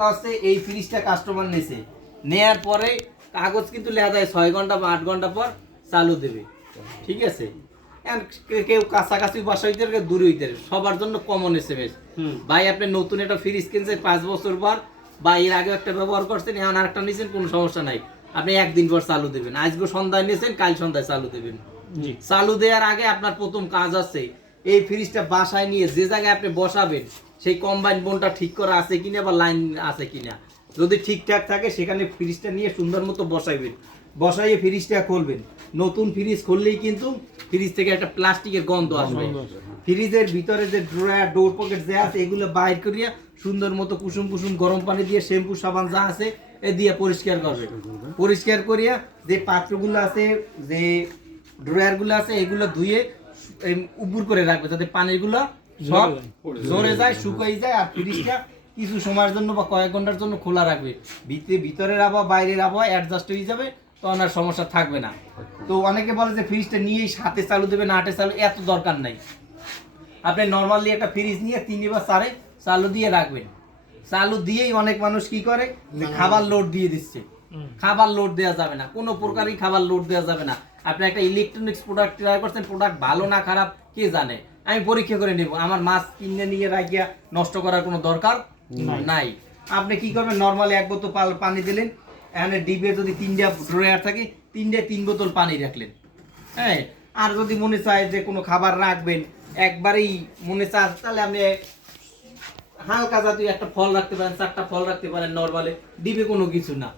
আছে এই ফ্রিজটা কাস্টমার নিছে, নেয়ার পরে কাগজ কিন্তু লেখা যায় 6 ঘন্টা বা 8 ঘন্টা পর চালু দেবে। ঠিক আছে, কেউ কাছাকাছি বাসা হইতে পারে, দূরে হইতে পারে, সবার জন্য কমন এসএমএস। ভাই আপনি নতুন একটা ফ্রিজ কিনছেন 5 বছর পর, বা এর আগে একটা ব্যবহার করছেন, এখন আরেকটা নিছেন, কোনো সমস্যা নাই, আপনি একদিন পর চালু দেবেন। আজকে সন্ধ্যায় নিয়েছেন, কাল সন্ধ্যায় চালু দেবেন। চালু দেওয়ার আগে আপনার প্রথম কাজ আছে এই ফ্রিজটা বাসায় নিয়ে যে জায়গায় আপনি বসাবেন সেই কম্বাইন বোনটা ঠিক করা আছে কিনা বা লাইন আছে কিনা। যদি ঠিকঠাক থাকে সেখানে ফ্রিজটা নিয়ে সুন্দর মতো বসাইবেন, বসাইয়ে ফ্রিজটা খুলবেন। নতুন ফ্রিজ খুললেই কিন্তু ফ্রিজ থেকে একটা প্লাস্টিকের গন্ধ আসবে। ফ্রিজের ভিতরে যে ডোর পকেট যে আছে এগুলো বাইর করিয়া সুন্দর মতো কুসুম কুসুম গরম পানি দিয়ে শ্যাম্পু সাবান যা আছে এ দিয়ে পরিষ্কার করবে। পরিষ্কার করিয়া যে পাত্রগুলো আছে, যে ড্রয়ারগুলো আছে, এগুলো ধুয়ে উপর করে রাখবে যাতে পানিগুলো সব ঝরে যায়, শুকাই যায়। আর ফ্রিজটা কিছু সময়ের জন্য বা কয়েক ঘন্টার জন্য খোলা রাখবে, ভিতরের আবহাওয়া বাইরের আবহাওয়া অ্যাডজাস্ট হয়ে যাবে, তখন আর সমস্যা থাকবে না। তো অনেকে বলে যে ফ্রিজটা নিয়েই হাতে চালু দেবে না হাতে চালু, এত দরকার নাই। আপনি নর্মালি একটা ফ্রিজ নিয়ে 3 বা 4 চালু দিয়ে রাখবেন। চালু দিয়েই অনেক মানুষ কি করে, যে খাবার লোড দিয়ে দিচ্ছে। খাবার লোড দেওয়া যাবে না, কোনো প্রকারই খাবার লোড দেওয়া যাবে না। আপনি একটা ইলেকট্রনিক্স প্রোডাক্ট ট্রাই করছেন, প্রোডাক্ট ভালো না খারাপ কে জানে, আমি পরীক্ষা করে নেব। আমার মাছ কিনে নিয়ে রাখিয়া নষ্ট করার কোনো দরকার নাই। আপনি কি করবেন, নর্মালি 1 বোতল পানি দিলেন, এখানে ডিবে যদি 3টা ড্রয়ার থাকে 3 বোতল পানি রাখলেন। হ্যাঁ, আর যদি মনে চায় যে কোনো খাবার রাখবেন, একবারেই মনে চায়, তাহলে আপনি হালকা জাতীয় একটা ফল রাখতে পারেন, 4টা ফল রাখতে পারেন। নরমালি ডিবে কোনো কিছু না,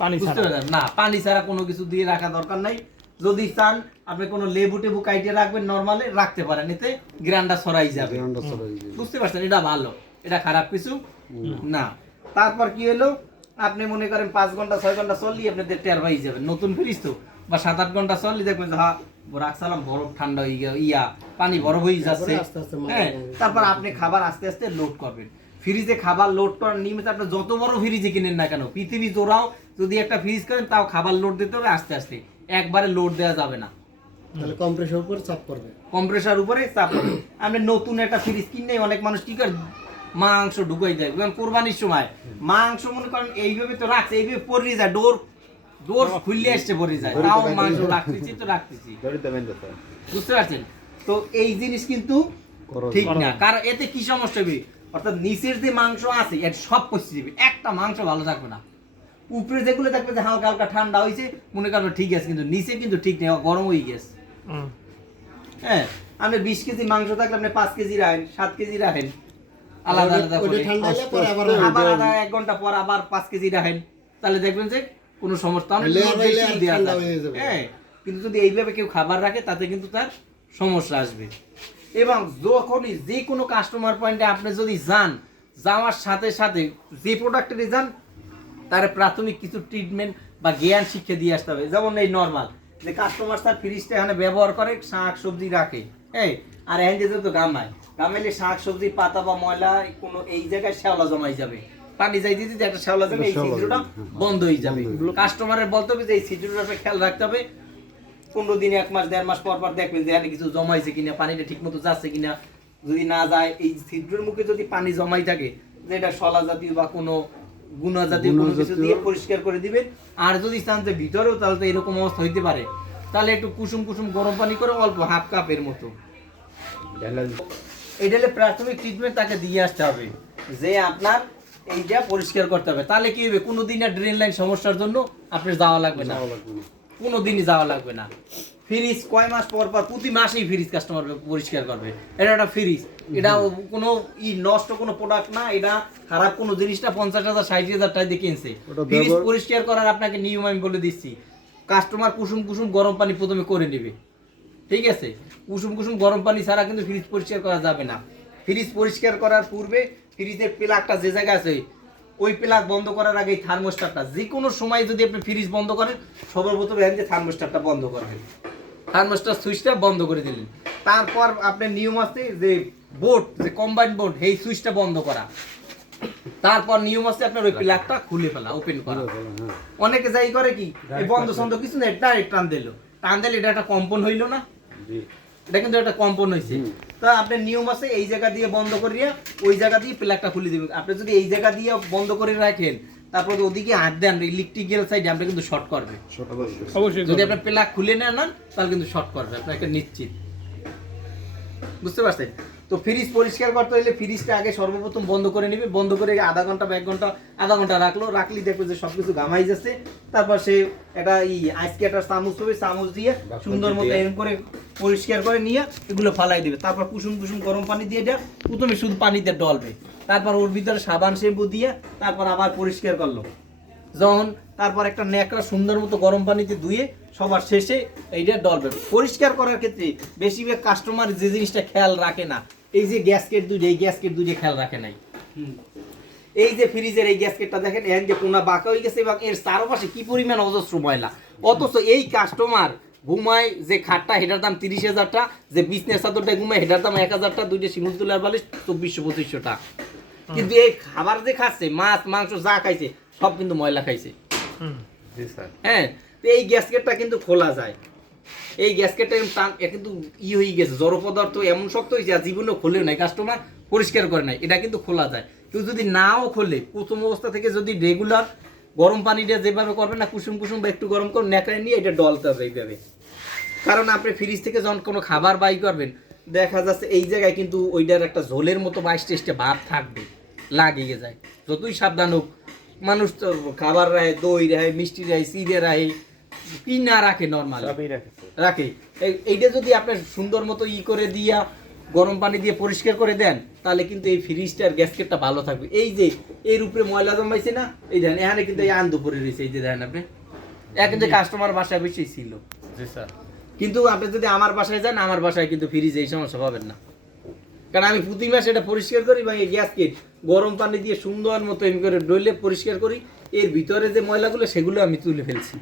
পানি বুঝতে পারেন না, পানি ছাড়া কোনো কিছু দিয়ে রাখা দরকার নাই। যদি চান আপনি কোনো লেবু টেবু কাইটে রাখবেন, নরমালি রাখতে পারেন, এতে গ্রান্ডা ছড়াই যাবে। বুঝতে পারছেন, এটা ভালো, এটা খারাপ কিছু না। তারপর কি হলো, আপনি মনে করেন 5 ঘন্টা 6 ঘন্টা চললি আপনাদের টের পাই যাবেন, নতুন ফ্রিজ তো, বা 7-8 ঘন্টা চললি দেখবেন হ্যাঁ রাখছিলাম বরফ ঠান্ডা হয়ে গেল, পানি বরফ হয়ে যাচ্ছে। হ্যাঁ, তারপর আপনি খাবার আস্তে আস্তে লোড করবেন। ফ্রিজে খাবার লোড করার নিয়মিত আপনি যত বড় ফ্রিজে কিনেন না কেন, পৃথিবী জোড়াও যদি একটা ফ্রিজ করেন, তাও খাবার লোড দিতে হবে আস্তে আস্তে, একবারে লোড দেওয়া যাবে না। তাহলে কম্প্রেসার উপরে চাপ পড়বে, কম্প্রেসার উপরে চাপ পড়বে। আপনি নতুন একটা ফ্রিজ কিনে অনেক মানুষ কি করে, মাংস ঢুকাই দেয়, যেমন কোরবানির সময় মাংস মনে করেন এইভাবে তো রাখছে, এইভাবে পড়ে যায়, ডোর খুললে আসছে পড়ে যায়, তাও মাংস রাখতেছি তো রাখতেছি। বুঝতে পারছেন তো, এই জিনিস কিন্তু ঠিক না। কারণ এতে কি সমস্যা হবে, অর্থাৎ নিচের যে মাংস আছে এটা সব পচে যাবে, একটা মাংস ভালো থাকবে না। উপরে যেগুলো থাকবে যে হালকা হালকা ঠান্ডা হয়েছে মনে করবে ঠিক আছে, কিন্তু নিচে কিন্তু ঠিক নেই, গরম হয়ে গেছে। হ্যাঁ, আপনি 20 কেজি মাংস থাকলে আপনি 5 কেজি রাখেন, 7 কেজি রাখেন, আলাদা আলাদা করে, আবার আধা 1 ঘন্টা পর আবার 5 কেজি রাখেন, তাহলে দেখবেন যে কোনো সমস্যা নেই। হ্যাঁ, কিন্তু যদি এইভাবে কেউ খাবার রাখে তাতে কিন্তু তার সমস্যা আসবে। এবং যখনই যে কোনো কাস্টমার পয়েন্টে আপনি যদি যান, যাওয়ার সাথে সাথে যে প্রোডাক্টেরই যান, তার প্রাথমিক কিছু ট্রিটমেন্ট বা জ্ঞান শিক্ষা দিয়ে আসতে হবে। যেমন এই নর্মাল যে কাস্টমার তার ফ্রিজটা এখানে ব্যবহার করে, শাক সবজি রাখে, হ্যাঁ, আর এখানে যেহেতু গামাইলে শাক সবজি পাতা বা ময়লা কোনো এই জায়গায় শ্যাওলা জমাই যাবে, পানি যাই দিতে একটা শ্যাওলা যাবে, এই ছিদ্রটা বন্ধ হয়ে যাবে। কাস্টমারের বলতে হবে যে এই ছিদ্রটা খেয়াল রাখতে হবে। 15 দিন 1 মাস 1.5 মাস পর পর দেখবেন যে এখানে কিছু জমাইছে কিনা, পানিটা ঠিক মতো যাচ্ছে কিনা। যদি না যায়, এই ছিদ্রের মুখে যদি পানি জমাই থাকে, যেটা শলা জাতীয় বা কোনো গুণা জাতীয় কোনো কিছু দিয়ে পরিষ্কার করে দিবেন। আর যদি চান যে ভিতরেও, তাহলে তো এরকম অবস্থা হইতে পারে, তাহলে একটু কুসুম কুসুম গরম পানি করে অল্প হাফ কাপের মতো, এটা হলে প্রাথমিক ট্রিটমেন্ট তাকে দিয়ে আসতে হবে, যে আপনার এইটা পরিষ্কার করতে হবে। তাহলে কি হবে, কোনোদিন আর ড্রেন লাইন সমস্যার জন্য আপনার যাওয়া লাগবে না, কোনোদিনই যাওয়া লাগবে না। ফ্রিজ কয় মাস পর পর, প্রতি মাসেই ফ্রিজ কাস্টমার পরিষ্কার করবে। এটা একটা ফ্রিজ, এটা কোনো নষ্ট কোনো প্রোডাক্ট না, এটা খারাপ কোনো জিনিসটা 50,000 60,000 টাকা দিয়ে কিনছে। ফ্রিজ পরিষ্কার করার আপনাকে নিয়ম আমি বলে দিচ্ছি। কাস্টমার কুসুম কুসুম গরম পানি প্রথমে করে নেবে, ঠিক আছে? কুসুম কুসুম গরম পানি ছাড়া কিন্তু ফ্রিজ পরিষ্কার করা যাবে না। ফ্রিজ পরিষ্কার করার পূর্বে ফ্রিজের প্লাগটা যে জায়গায় আছে ওই প্লাগ বন্ধ করার আগে থার্মোস্ট্যাটটা, যে কোনো সময় যদি আপনি ফ্রিজ বন্ধ করেন, সর্বপ্রথম এখান থেকে থার্মোস্ট্যাটটা বন্ধ করবেন, থার্মোস্ট্যাট সুইচটা বন্ধ করে দিলেন। তারপর আপনার নিয়ম আছে যে বোর্ড, যে কম্বাইন্ড বোর্ড, এই সুইচটা বন্ধ করা। তারপর নিয়ম আছে আপনার ওই প্লাগটা খুলে ফেলা, ওপেন করা। অনেকে যাই করে কি, এই বন্ধ ছন্দ কিছু না, ডাইরেক্ট টান দিল, এটা একটা কম্পন হইলো না, এটা কিন্তু একটা কম্পন হয়েছে। তা আপনার নিয়ম আছে এই জায়গা দিয়ে বন্ধ করিয়া ওই জায়গা দিয়ে প্লাগটা খুলে দিবেন। আপনি যদি এই জায়গা দিয়ে বন্ধ করে রাখেন তারপর ওদিকে হাত দেন ইলেকট্রিক্যাল সাইডে আপনি কিন্তু শর্ট করবে। অবশ্যই যদি আপনার প্লাগ খুলে নেন তাহলে কিন্তু শর্ট করবে, আপনার একটা নিশ্চিত। বুঝতে পারছেন? তো ফ্রিজ পরিষ্কার করতে হলে ফ্রিজটা আগে সর্বপ্রথম বন্ধ করে নিবে, বন্ধ করে আধা ঘন্টা বা 1 ঘন্টা রাখলি দেখবে যে সবকিছু ঘামাই যাচ্ছে। তারপর সে একটা আজকে একটা চামচ হবে, চামচ দিয়ে সুন্দর মতো এরকম করে পরিষ্কার করে নিয়ে এগুলো ফালাই দিবে। তারপর কুসুম কুসুম গরম পানি দিয়ে এটা প্রথমে শুধু পানিতে ডলবে, তারপর ওর ভিতরে সাবান শ্যাম্পু দিয়ে তারপর আবার পরিষ্কার করলো যখন, তারপর একটা ন্যাকড়া সুন্দর মতো গরম পানিতে ধুয়ে সবার শেষে এইটা ডলবে। পরিষ্কার করার ক্ষেত্রে বেশিরভাগ কাস্টমার যে জিনিসটা খেয়াল রাখে না, এই যে গ্যাসকেট দুইটা, এই গ্যাসকেট দুইটা খেয়াল রাখে নাই। এই যে ফ্রিজের এই গ্যাসকেটটা দেখেন এর যে কোনা বাঁকা হয়ে গেছে এবং এর চারপাশে কি পরিমাণ অজস্র ময়লা, অথচ এই কাস্টমার ঘুমায় যে খাটটা হেটার দাম 30,000 টাকা, যে বিছনার চাদরটা ঘুমায় হেটার দাম 1,000 টাকা, দুইটা শিমুল তুলার বালিশ 2400-2500 টাকা। কিন্তু এই খাবার যে খাচ্ছে মাছ মাংস যা খাইছে সব কিন্তু ময়লা খাইছে। হ্যাঁ, তো এই গ্যাসকেটটা কিন্তু খোলা যায়। এই গ্যাসকেটটা কিন্তু হয়ে গেছে, জড় পদার্থ এমন শক্ত হয়েছে আর জীবনেও খোলেও নাই, কাস্টমার পরিষ্কার করে নাই। এটা কিন্তু খোলা যায়। কেউ যদি নাও খোলে প্রথম অবস্থা থেকে যদি রেগুলার গরম পানিটা যেভাবে করবে না, কুসুম কুসুম বা একটু গরম করে নেকড়ে নিয়ে এটা ডলতে হবে এইভাবে। কারণ আপনি ফ্রিজ থেকে যখন কোনো খাবার বাই করবেন দেখা যাচ্ছে এই জায়গায় কিন্তু ওইটার একটা ঝোলের মতো 22-23টা ভাব থাকবে, লাগিয়ে যায়। যতই সাবধান হোক মানুষ তো খাবার রাখে, দই রাখে, মিষ্টি রাখে, চিড়ে রাখে, কি না রাখে, নর্মাল রাখে। এইটা যদি আপনি সুন্দর মতো করে দিয়া গরম পানি দিয়ে পরিষ্কার করে দেন তাহলে কিন্তু এই ফ্রিজটার গ্যাসকেটটা ভালো থাকবে। এই যে এর উপরে ময়লা জমাইছে না, এই দেখেন এখানে কিন্তু এই আন্দু পরে রয়েছে, এই যে দেখেন আপনি এখন যে কাস্টমার বাসায় বেশি ছিল। কিন্তু আপনি যদি আমার বাসায় যান, আমার বাসায় কিন্তু ফ্রিজে এই সমস্যা পাবেন না, কারণ আমি প্রতি মাসে এটা পরিষ্কার করি এবং এই গ্যাসকেট গরম পানি দিয়ে সুন্দর মতো এমনি করে ডলে পরিষ্কার করি। এর ভিতরে যে ময়লাগুলো সেগুলো আমি তুলে ফেলছি।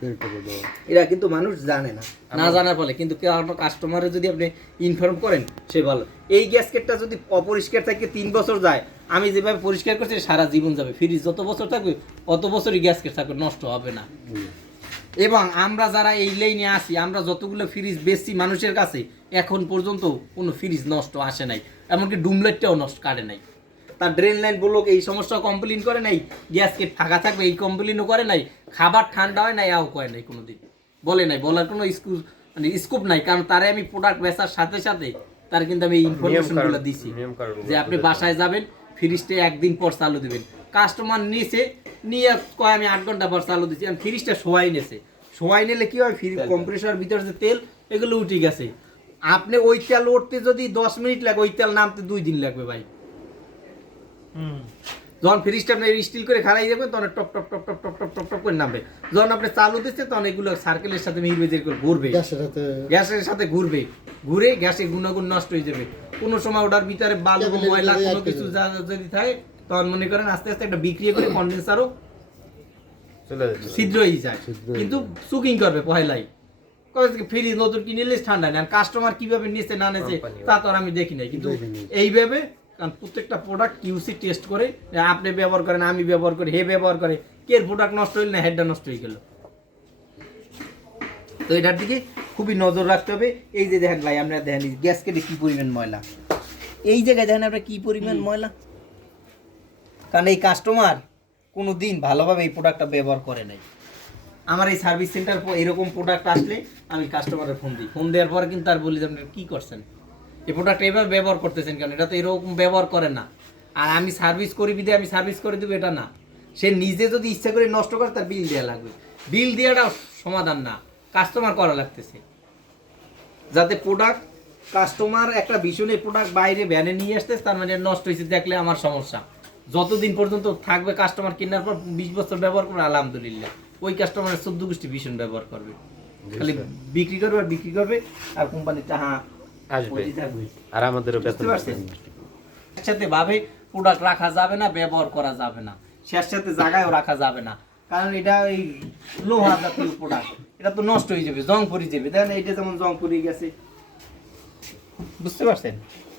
এরা কিন্তু মানুষ জানে না, না জানার ফলে কিন্তু কাস্টমারে যদি আপনি ইনফর্ম করেন সে ভালো। এই গ্যাসকেটটা যদি অপরিষ্কার থাকে 3 বছর যায়, আমি যেভাবে পরিষ্কার করছি সারা জীবন যাবে। ফ্রিজ যত বছর থাকবে অত বছরই গ্যাসকেট থাকবে, নষ্ট হবে না। এবং আমরা যারা এই লাইনে আসি, আমরা যতগুলো ফ্রিজ বেশি মানুষের কাছে এখন পর্যন্ত কোনো ফ্রিজ নষ্ট আসে নাই, এমনকি ডুমলাইটটাও নষ্ট কাটে নাই। তার ড্রেন লাইন ব্লক এই সমস্যা কমপ্লেন করে নাই, গ্যাসকেট ফাঁকা থাকবে এই কমপ্লেনও করে নাই, খাবার ঠান্ডা হয় নাই এও করে নাই, কোনোদিন বলে নাই, বলার কোনো স্কোপ নাই। কারণ তারে আমি প্রোডাক্ট বেচার সাথে সাথে তার কিন্তু আমি এই ইনফরমেশনগুলো দিছি যে আপনি বাসায় যাবেন ফ্রিজটা 1 দিন পর চালু দিবেন। কাস্টমার নিয়ে কয় আমি 8 ঘন্টা পর চালু দিচ্ছি, আমি ফ্রিজটা শোয়াই নিয়েছে। শোয়াই নিলে কি হয়, কম্প্রেসার ভিতরে যে তেল এগুলো উঠে গেছে। আপনি ওই তেল উঠতে যদি 10 মিনিট লাগে, ওই তেল নামতে 2 দিন লাগবে ভাই। যখন ফ্রিজটা আপনি স্টিল করে খারাই যাবেন তখন top top top top top top top top করে নামবে। যখন আপনি চালু দিচ্ছে তখন এগুলো সার্কেলের সাথে মিলবে, ঘুরবে, গ্যাসের সাথে ঘুরবে, ঘুরে গ্যাসের গুণাগুণ নষ্ট হয়ে যাবে। কোনো সময় ওটার ভিতরে বালু ময়লা কোনো কিছু যদি থাকে তখন মনে করেন আস্তে আস্তে একটা বিক্রিয়া করে কন্ডেন্সারও ছিদ্র হয়ে যায়, কিন্তু সুকিং করবে পহেলাই। ফ্রিজ নতুন কিনলে ঠান্ডা নেন, কাস্টমার কিভাবে নিচ্ছে না নিচ্ছে তা তো আর আমি দেখি নাই। কিন্তু এইভাবে কারণ প্রত্যেকটা প্রোডাক্ট কিউসি টেস্ট করে, আপনি ব্যবহার করেন, আমি ব্যবহার করি, হে ব্যবহার করে, কে প্রোডাক্ট নষ্ট হইল না হেডটা নষ্ট হয়ে গেল। তো এটার দিকে খুবই নজর রাখতে হবে। এই যে দেখেন ভাই, আমরা দেখেন গ্যাসকেটে কি পরিমাণ ময়লা, এই জায়গায় দেখেন আপনার কি পরিমাণ ময়লা, কারণ এই কাস্টমার কোনো দিন ভালোভাবে এই প্রোডাক্টটা ব্যবহার করে নাই। আমার এই সার্ভিস সেন্টার এরকম প্রোডাক্ট আসলে আমি কাস্টমারের ফোন দিই, ফোন দেওয়ার পরে কিন্তু আর বলি যে আপনি কী করছেন, এই প্রোডাক্টটা এভাবে ব্যবহার করতেছেন কেন, এটা তো এরকম ব্যবহার করে না। আর আমি সার্ভিস করি বিদে আমি সার্ভিস করে দেবো এটা না, সে নিজে যদি ইচ্ছা করে নষ্ট করে তার বিল দেওয়া লাগবে। বিল দেওয়াটা সমাধান না, কাস্টমার করা লাগতেছে। যাতে প্রোডাক্ট কাস্টমার একটা ভীষণই প্রোডাক্ট বাইরে ভ্যানে নিয়ে আসতে, তার মানে নষ্ট হয়েছে দেখলে আমার সমস্যা। যতদিন পর্যন্ত থাকবে কাস্টমার কেনার পর 20 বছর ব্যবহার করবে আলহামদুলিল্লাহ, ওই কাস্টমারের 14 গোষ্ঠী ভীষণ ব্যবহার করবে, খালি বিক্রি করবে আর বিক্রি করবে, আর কোম্পানিটা আসবে আর আমাদেরও বেতন পাবে। একসাথে ভাবে প্রোডাক্ট রাখা যাবে না, ব্যবহার করা যাবে না, সাথে জায়গায়ও রাখা যাবে না, কারণ এটা এই লোহা জাতীয় প্রোডাক্ট, এটা তো নষ্ট হয়ে যাবে, জং পড়ে যাবে। দেখেন এইটা যেমন জং পড়ে গেছে, বুঝতে পারছেন?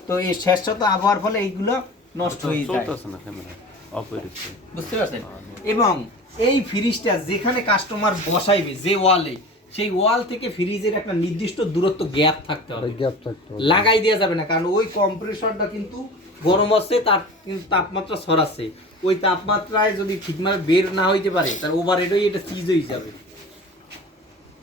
তো এই সাথে আবহাওয়ার ফলে এইগুলো নষ্ট হয়ে যায়, বুঝতে পারছেন? এবং এই ফ্রিজটা যেখানে কাস্টমার বসাইবে, যে ওয়ালে সেই ওয়াল থেকে ফ্রিজের একটা নির্দিষ্ট দূরত্ব গ্যাপ থাকতে হবে, গ্যাপ থাকতে হবে। লাগাই দেওয়া যাবে না, কারণ ওই কম্প্রেসরটা কিন্তু গরম আছে, তার কিন্তু তাপমাত্রা ছড়াচ্ছে, ওই তাপমাত্রায় যদি ঠিকভাবে বের না হইতে পারে তার ওভারহেড হয়ে এটা সিজ হয়ে যাবে।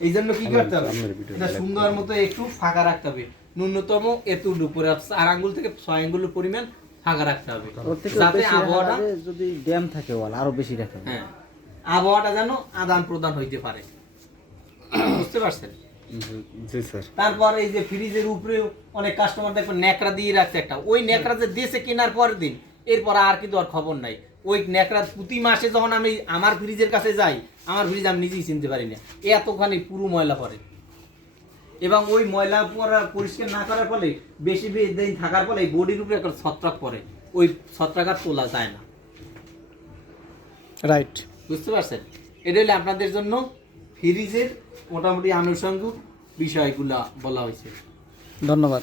এই জন্য কি করতে হবে, এটা সুন্দর মতো একটু ফাঁকা রাখতে হবে, ন্যূনতম এতটুকু উপরে 4 আঙ্গুল থেকে 6 আঙ্গুলের পরিমাণ ফাঁকা রাখতে হবে, ওর থেকে যাতে বেশি আবহাওয়াটা, রাখা যাবে, যদি ড্যাম থাকে ওয়াল আরো বেশি রাখা যাবে। হ্যাঁ, আবহাওয়াটা যেন আদান প্রদান হইতে পারে। বুঝতে পারছেন? জি স্যার। তারপর এই যে ফ্রিজের উপরে অনেক কাস্টমার দেখবেন ন্যাকড়া দিয়ে রাখছে একটা, ওই ন্যাকড়া যে দেশে কেনার পরের দিন এরপর আর কিন্তু আর খবর নাই। ওই ন্যাকড়া প্রতি মাসে যখন আমি আমার ফ্রিজের কাছে যাই, আমার ফ্রিজ আমি নিজেই চিনতে পারি না, এতখানি পুরো ময়লা পড়ে। এবং ওই ময়লা পরিষ্কার না করার ফলে বেশি দিন থাকার ফলে বডির উপরে একটা ছত্রাক পড়ে, ওই ছত্রাক আর তোলা যায় না। রাইট। বুঝতে পারছেন? এটা হলে আপনাদের জন্য ফ্রিজের মোটামুটি আনুষঙ্গিক বিষয়গুলো বলা হয়েছে। ধন্যবাদ।